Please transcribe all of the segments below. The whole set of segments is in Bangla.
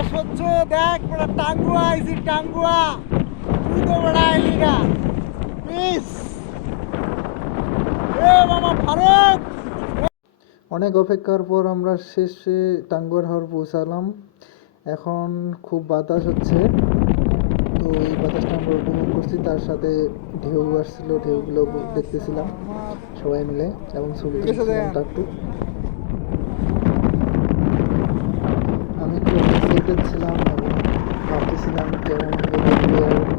বড় স্বচ্ছ দেখ বড় টাঙ্গুয়া আইছি টাঙ্গুয়া। তুই তো বড় আইলি না প্লিজ এ মামা ফারুক। অনেক অপেক্ষার পর আমরা শেষে টাঙ্গুয়ার হাওর পৌঁছালাম। এখন খুব বাতাস হচ্ছে। তো এই বাতাসটা আমরা উপভোগ করছি। তার সাথে ঢেউ আসছিল ঢেউগুলো দেখতেছিলাম সবাই মিলে এবং ছবি তুলছিলাম দেখ। তার একটু আমি খুব এক্সাইটেড ছিলাম এবং ভাবতেছিলাম কেমন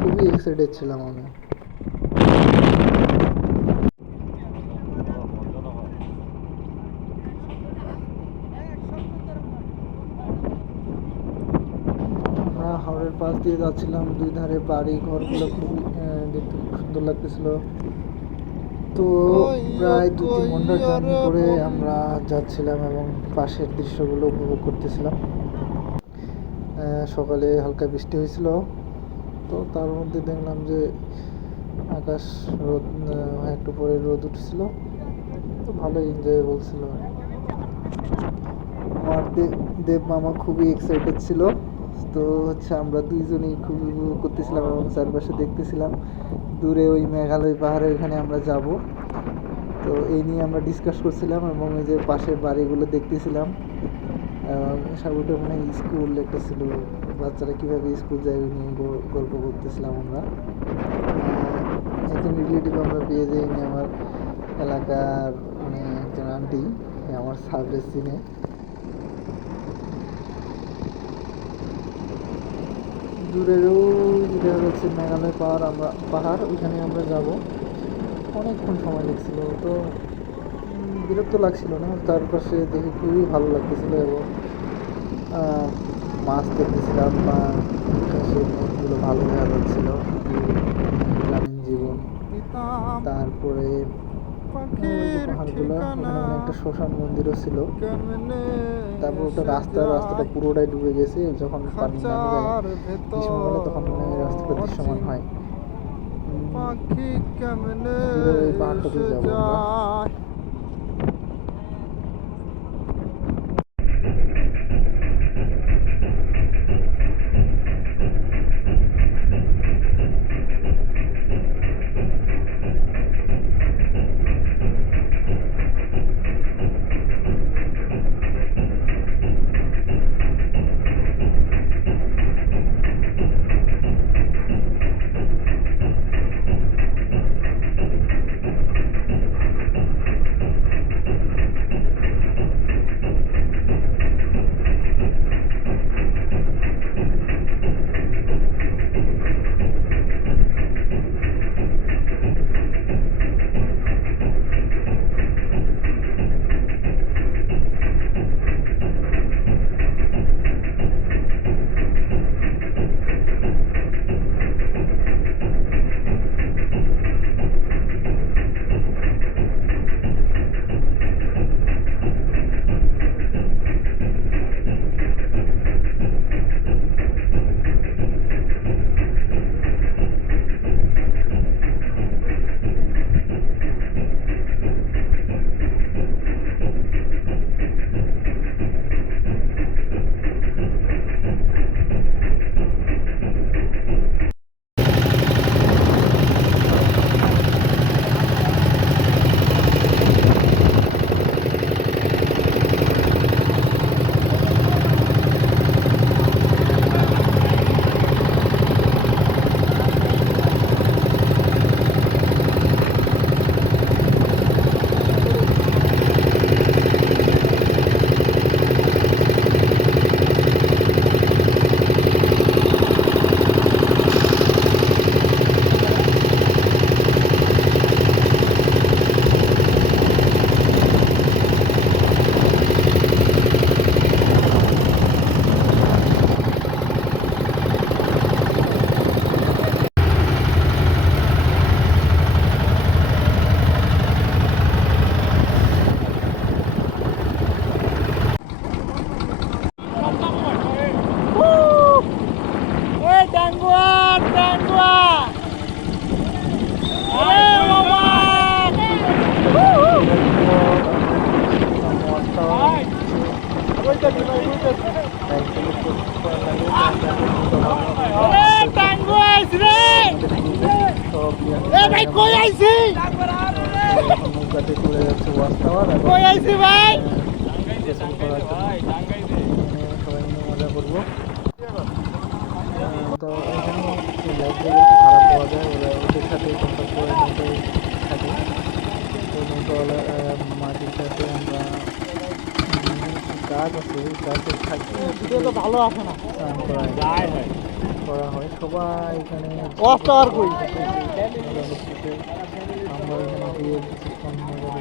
খুবই এক্সাইটেড ছিলাম আমি। আমরা হাওড়ের পাশ দিয়ে যাচ্ছিলাম, দুই ধারে বাড়ি, ঘরগুলো খুবই দেখতে সুন্দর লাগতেছিল। তো প্রায় দু, তিন ঘণ্টা জার্নি করে আমরা যাচ্ছিলাম এবং পাশের দৃশ্যগুলো উপভোগ করতেছিলাম। সকালে হালকা বৃষ্টি হয়েছিল। তো তার মধ্যে দেখলাম যে আকাশ রোদ একটু পরে রোদ উঠেছিল। তো ভালোই এনজয় বলছিল আমার দেব মামা খুবই এক্সাইটেড ছিল। তো হচ্ছে আমরা দুইজনেই খুবই উপভোগ করতেছিলাম এবং চারপাশে দেখতেছিলাম। দূরে ওই মেঘালয় পাহাড়ের ওখানে আমরা যাব। তো এই নিয়ে আমরা ডিসকাস করছিলাম এবং এই যে পাশের বাড়িগুলো দেখতেছিলাম। সাবুটা মানে স্কুল একটা ছিল, বাচ্চারা কীভাবে স্কুল যায় নিয়ে গল্প করতেছিলাম আমরা। একজন রিলেটিভ আমরা পেয়ে যাই আমার এলাকার মানে একজন আন্টি আমার সার্ভিস চিনে দূরেরও যেটা হচ্ছে মেঘালয় পাহাড় আমরা, পাহাড়, ওইখানে আমরা যাব। অনেকক্ষণ সময় লাগছিল, তো বিরক্ত লাগছিল না তার পাশে দেখে খুবই ভালো লাগতেছিল এবং মাছ দেখতেছিলাম বা সেই মেঘগুলো ভালো দেখা যাচ্ছিল গ্রামীণ জীবন। তারপরে পাহাড়গুলো একটা শ্মশান মন্দিরও ছিল। তারপর ওটা রাস্তা রাস্তাটা পুরোটাই ডুবে গেছে যখন পানি নামে যায় তখন মানে ওই রাস্তাটা দৃশ্যমান হয়। পাখি কেমনে পাহাড়টাতে যাব এখন চলে যাচ্ছে ওয়াচ টাওয়ার কই আইছি ভাই? গোসল করার জন্য এখানে সবাই মিলে মজা করব। তো এখানে জ্যাকেট পাওয়া যায় ওরা ওদের সাথে কন্ট্যাক্ট করে নৌকায় থাকি। তো নৌকাওয়ালা মাটির সাথে আমরা গাছ আছে গাছের থাকি। ভালো আসে না। করা হয়। সবাই এখানে Watch tower কই? মজামস্তিতে আমরা এখানে গিয়ে কিছুক্ষণ মজামস্তি করলাম তারপরে গেছিলাম ওয়াচ টাওয়ারে ওখান থেকে এখানে অনেক সুন্দর এখানে যাওয়ার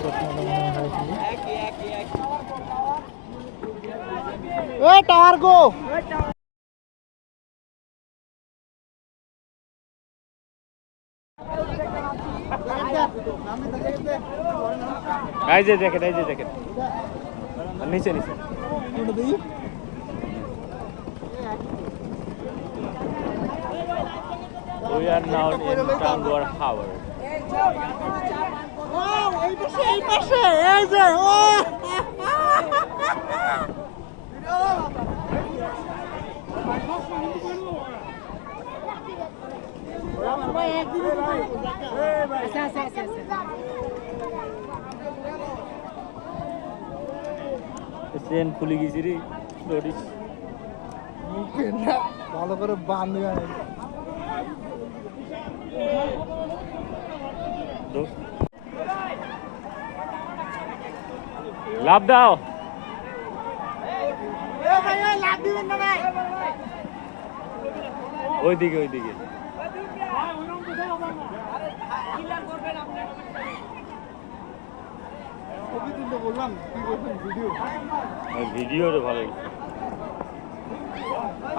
যত্নটা মনে হয় হয়েছিল এ টাওয়ার গো এই যে দেখেন এই যে দেখেন আর নিচে নিচে We are now in Tanguar Harbor. এই যে ও চেন খুলে গেছি রে ভালো করে বাঁধবে লাভ দাও। ওইদিকে ওইদিকে। ভিডিওটা ভালো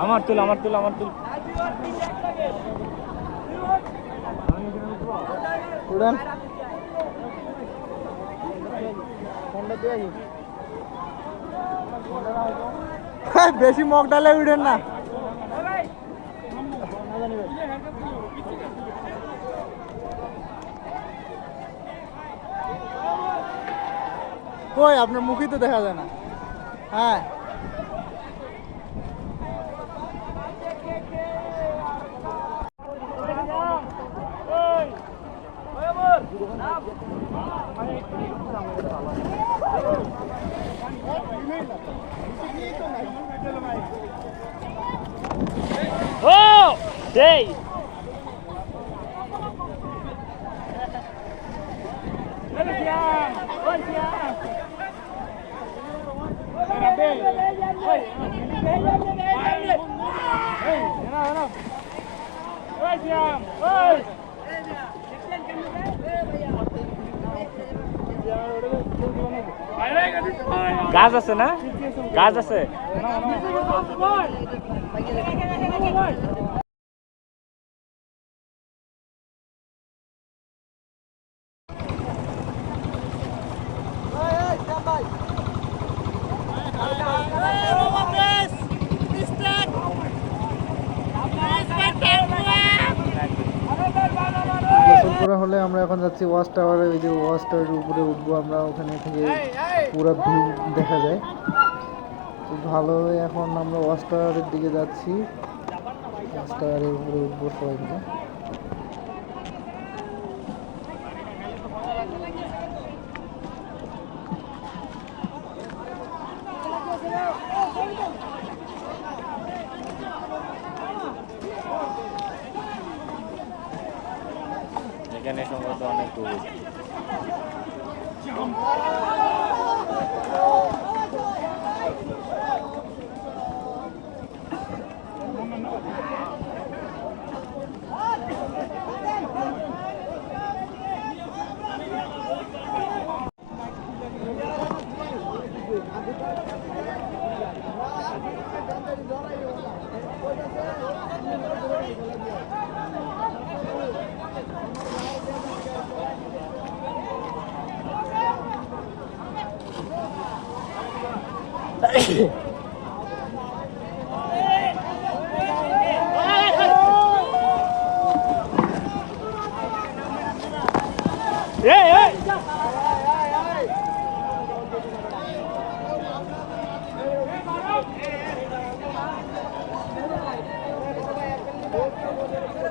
আমার তুল আমার তুল আমার তুল। উড়ান। হ্যাঁ, বেশি মগ ডালে উঠেন না। কই আপনার মুখই তো দেখা যায় না। হ্যাঁ। ও সেই গাছ আছে না? গাছ আছে গোসল করা হলে আমরা এখন যাচ্ছি ওয়াচ টাওয়ারে, ওই যে ওয়াচ টাওয়ারের উপরে উঠবো আমরা, ওখানে থেকে পুরো ভিউ দেখা যায়। তো ভালোই এখন আমরা ওয়াচ টাওয়ারের দিকে যাচ্ছি। ওয়াচ টাওয়ারের উপরে উঠবো সবাই মিলে এখানে সম্ভবত to Henrique. Ei, ei!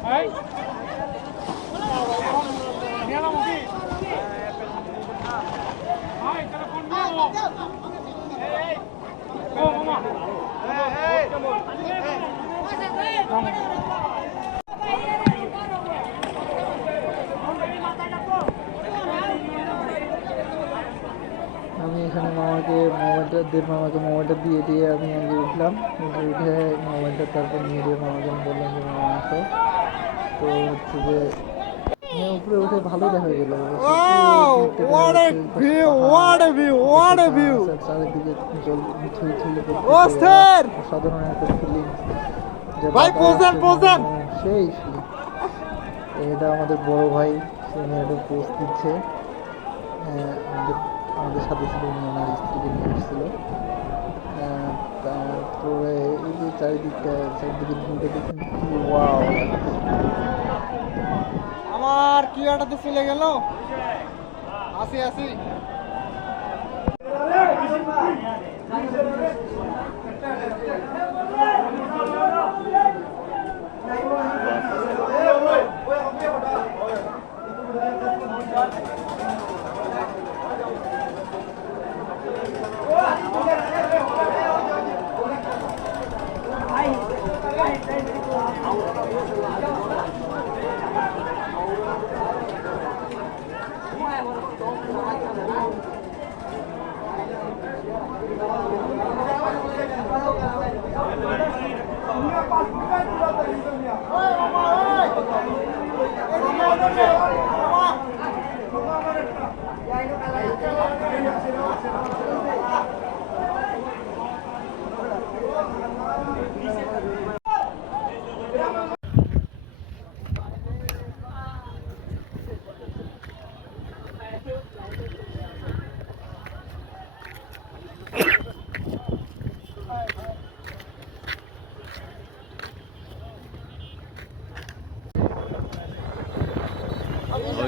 Hey! Andiamo così! Vai, te lo condiamo! আমি এখানে মামাকে মোবাইলটা দেড় মামাকে মোবাইলটা দিয়ে দিয়ে আমি আগে উঠলাম। উঠে উঠে মোবাইলটা তারপর নিয়ে দিয়ে মামাকে বললাম যে, মামা আসো। তো হচ্ছে যে উপরে উঠে ভালো দেখা গেল। What a view. চারিদিকে জল থুই থুই ওস্তাদ! অসাধারণ একটা ফিলিং ভাই, পোজেন। সেই এটা আমাদের বড় ভাই সে মেয়েটা পোস্ট দিচ্ছে। আহ, আমাদের আমাদের সাথে ছিল ওনার স্ত্রীকে নিয়ে এসেছিল তারপরে এই যে চারিদিকটা চারিদিকে ভিউটা দেখুন ওয়াও কিয়াটাতে চলে গেল। আসি আসি।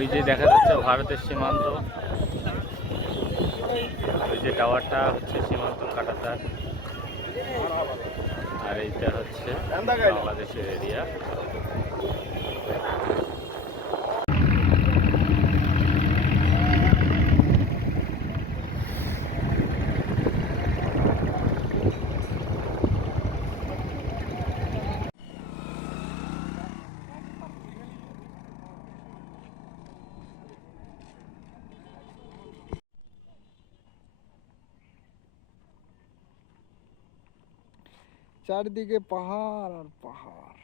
ওই যে দেখা যাচ্ছে ভারতের সীমান্ত। ওই যে টাওয়ারটা হচ্ছে সীমান্ত কাটাতার। আর এইটা হচ্ছে বাংলাদেশের এরিয়া চারিদিকে পাহাড় আর পাহাড়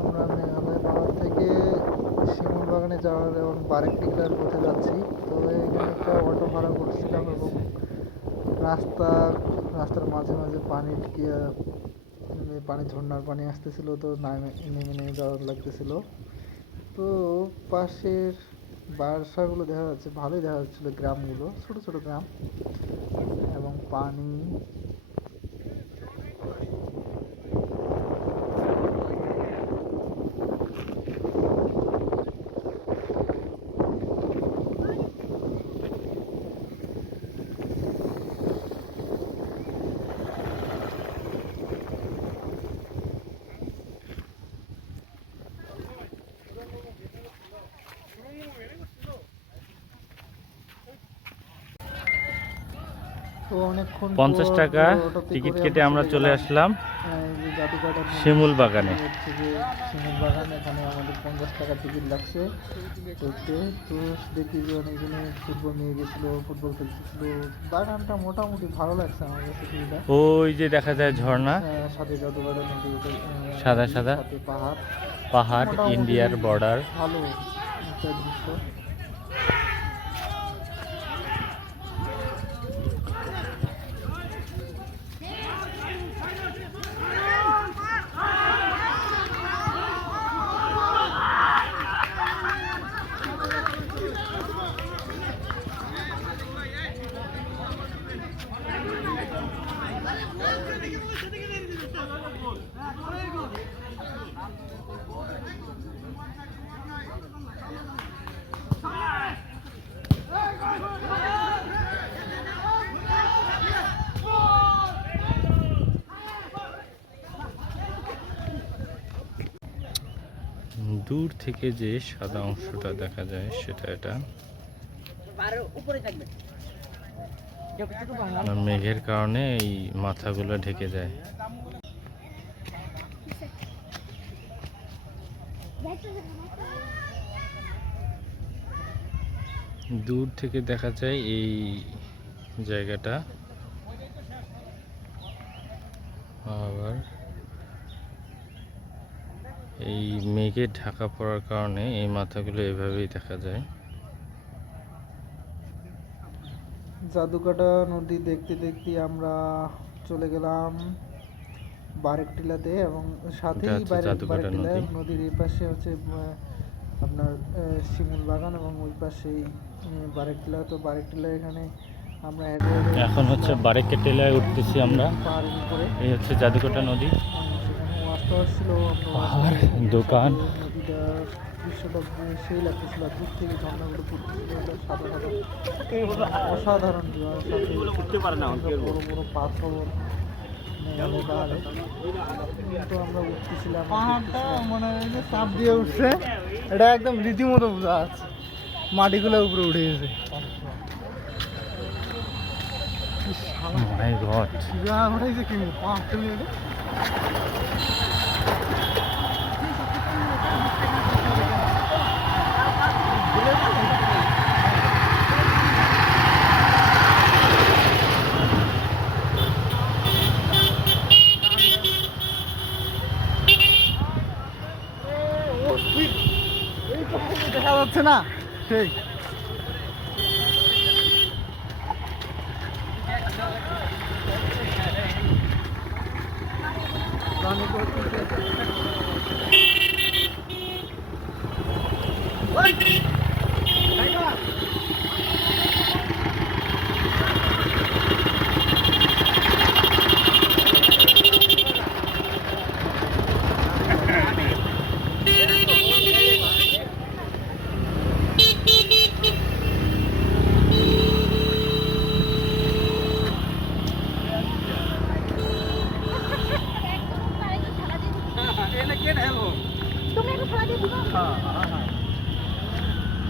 আমরা মেঘালয় পাহাড় থেকে শিমুল বাগানে যাওয়ার এবং বারেক টিকলার পথে যাচ্ছি। তো এখানে একটা অটো ভাড়া করছিলাম এবং রাস্তা, রাস্তার মাঝে মাঝে পানি পানি, ঝর্ণার পানি আসতেছিল, তো নেমে নেমে যাওয়ার লাগতেছিল। তো পাশের বাসাগুলো দেখা যাচ্ছে, ভালোই দেখা যাচ্ছিল, গ্রামগুলো, ছোট ছোট গ্রাম। এবং পানি পঞ্চাশ টাকা টিকিট কেটে আমরা চলে আসলাম শিমুল বাগানে। শিমুল বাগান এখানে আমাদের পঞ্চাশ টাকা টিকিট লাগছে। ঢুকতে তো দেখি যে অনেকজনে ফুটবল নিয়ে গেছিল ফুটবল খেলতেছিল। বাগানটা মোটামুটি ভালো লাগছে আমার কাছে ওই যে দেখা যায় ঝর্ণা। সাথে জাদুঘরের মধ্যে সাদা সাদা। পাহাড়। পাহাড় ইন্ডিয়ার বর্ডার ভালো একটা দৃশ্য। দূর থেকে যে সাদা অংশটা দেখা যায়, সেটা এটা। মেঘের কারণে এই মাথাগুলো ঢেকে যায়। দূর থেকে দেখা যায় এই জায়গাটা। এই মেঘে ঢাকা পড়ার কারণে এই মাথাগুলো এভাবেই দেখা যায়। জাদুকাটা নদী দেখতে দেখতে আমরা চলে গেলাম বারেকটিলাতে এবং সাথেই বারেকটিলা নদীর এই পাশে হচ্ছে আপনার শিমুল বাগান এবং ওই পাশেই বারেকটিলা। তো বারেকটিলা এখানে আমরা এখন হচ্ছে বারেকে টেলায় উঠতেছি আমরা। এই হচ্ছে জাদুকোটা নদী। পাহাড়, দোকান। দৃশ্যটা সেই লাগতেছিল আর দূর থেকে ঝর্ণাগুলো পড়তেছিল ওটা সাদা সাদা অসাধারণ বড় বড় পাথর তো আমরা উঠতেছিলাম পাহাড়টা মনে হয় যে চাপ দিয়ে উঠছে এটা একদম রীতিমতো বোঝা যাচ্ছে। মাটিগুলো উপরে উঠে গেছে। মাই গড যা উঠেছে কি? পাহাড়টা নিয়ে এটা? এই পাহাড়ে দেখা যাচ্ছে না Thank তুমি একটু খেলা দিয়ে দিবা সবশেষে আমরা চলে গেলাম নদী এবং একটা বারেকটিলার উপরে সাথে ভালো পাহাড় হচ্ছে নদীর এই পাশে, সীমান্তে তো আম-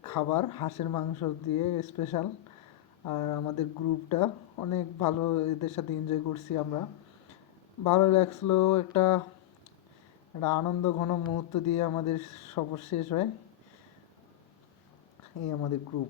খাবার, হাঁসের মাংস দিয়ে স্পেশাল আর আমাদের গ্রুপটা অনেক ভালো, এদের সাথে এনজয় করছি আমরা। ভালো লাগছিল একটা একটা আনন্দ ঘন মুহূর্ত দিয়ে আমাদের সফর শেষ হয়। এই আমাদের গ্রুপ